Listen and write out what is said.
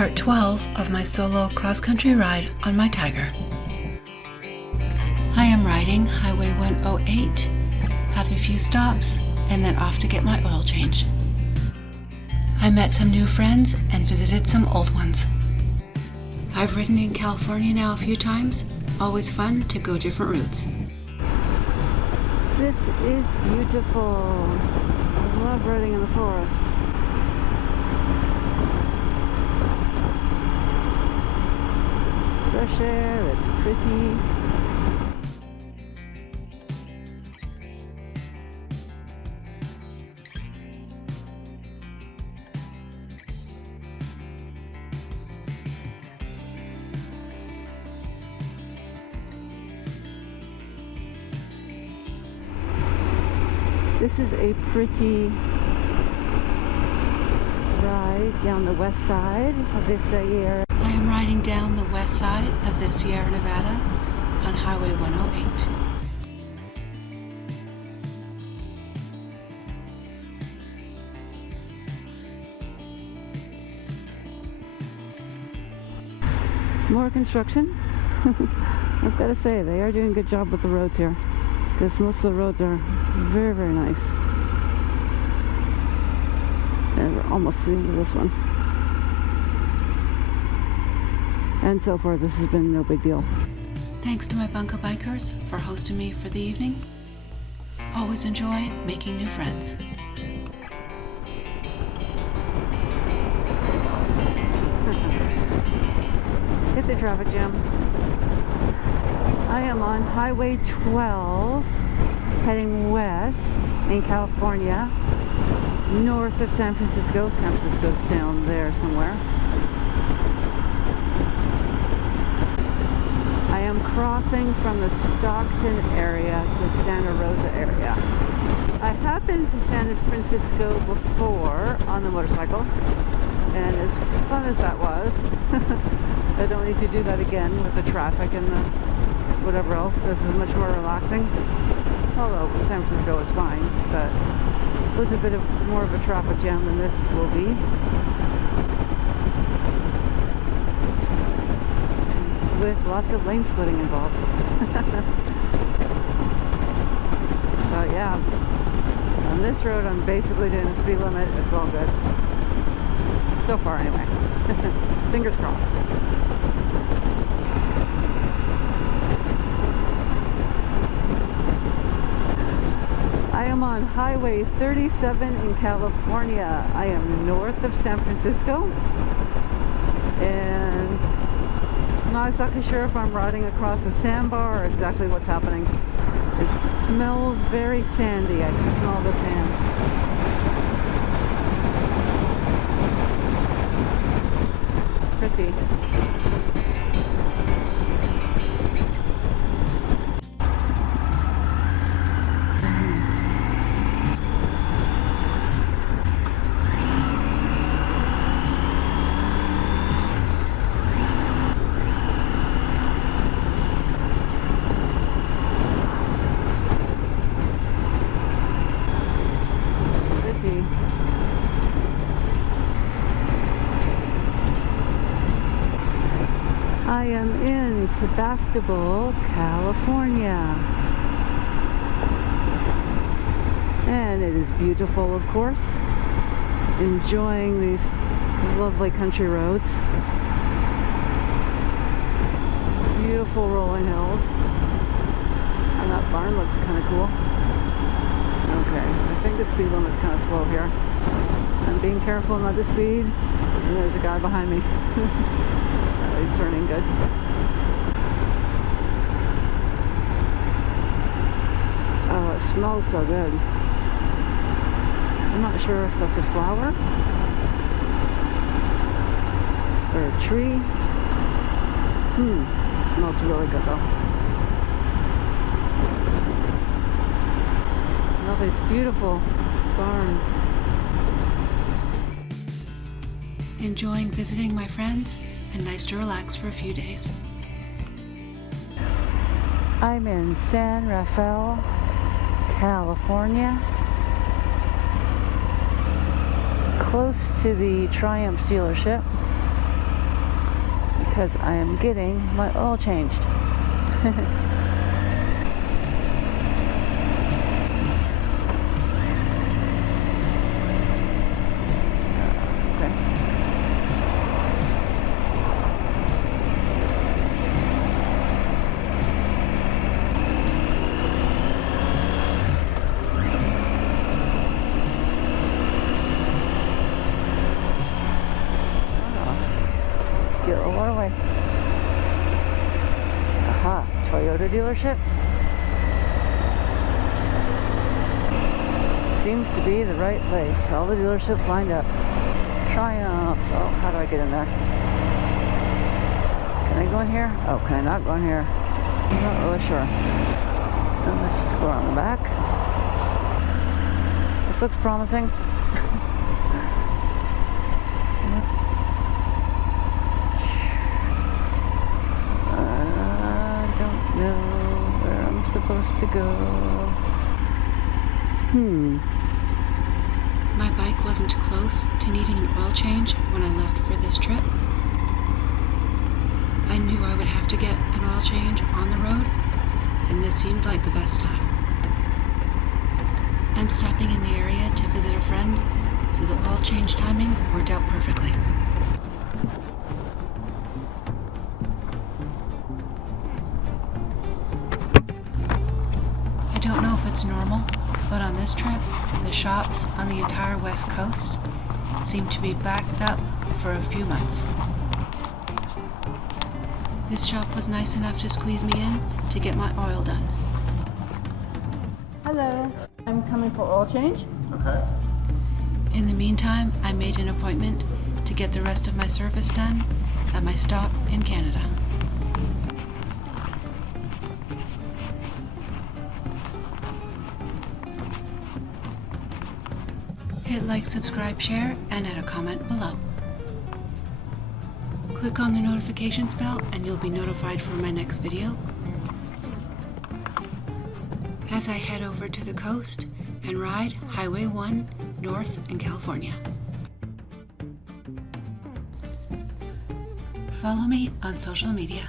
part 12 of my solo cross-country ride on my Tiger. I am riding Highway 108, have a few stops, and then off to get my oil change. I met some new friends and visited some old ones. I've ridden in California now a few times, always fun to go different routes. This is beautiful. I love riding in the forest. Fresh air, it's pretty. This is a pretty ride down the west side of this Sierra. I am riding down the west side of the Sierra Nevada on Highway 108. More construction. I've got to say, they are doing a good job with the roads here, because most of the roads are very, very nice. And we're almost to the end of this one. And so far, this has been no big deal. Thanks to my bunco bikers for hosting me for the evening. Always enjoy making new friends. Hit the traffic jam. I am on Highway 12, heading west in California, north of San Francisco. San Francisco's down there somewhere. I am crossing from the Stockton area to Santa Rosa area. I have been to San Francisco before on the motorcycle, and as fun as that was, I don't need to do that again with the traffic and the whatever else. This is much more relaxing. Although San Francisco is fine, but it was a bit of more of a traffic jam than this will be. With lots of lane splitting involved. So yeah, on this road I'm basically doing the speed limit. It's all good. So far anyway. Fingers crossed. I am on Highway 37 in California. I am north of San Francisco, and I'm not exactly sure if I'm riding across a sandbar or exactly what's happening. It smells very sandy. I can smell the sand. Pretty. I am in Sebastopol, California, and it is beautiful, of course. Enjoying these lovely country roads, beautiful rolling hills, and that barn looks kind of cool. Okay, I think the speed limit's kind of slow here. I'm being careful not to speed, and there's a guy behind me. He's turning good. Oh, it smells so good. I'm not sure if that's a flower or a tree. It smells really good though. All these beautiful barns. Enjoying visiting my friends and nice to relax for a few days. I'm in San Rafael, California, close to the Triumph dealership, because I am getting my oil changed. Aha, Toyota dealership. Seems to be the right place. All the dealerships lined up. Triumph. Oh, how do I get in there? Can I go in here? Oh, can I not go in here? I'm not really sure. And let's just go around the back. This looks promising. Supposed to go. My bike wasn't close to needing an oil change when I left for this trip. I knew I would have to get an oil change on the road, and this seemed like the best time. I'm stopping in the area to visit a friend, so the oil change timing worked out perfectly. I don't know if it's normal, but on this trip, the shops on the entire West Coast seem to be backed up for a few months. This shop was nice enough to squeeze me in to get my oil done. Hello, I'm coming for oil change. Okay. In the meantime, I made an appointment to get the rest of my service done at my stop in Canada. Hit like, subscribe, share, and add a comment below. Click on the notifications bell and you'll be notified for my next video. As I head over to the coast and ride Highway 1 north in California. Follow me on social media.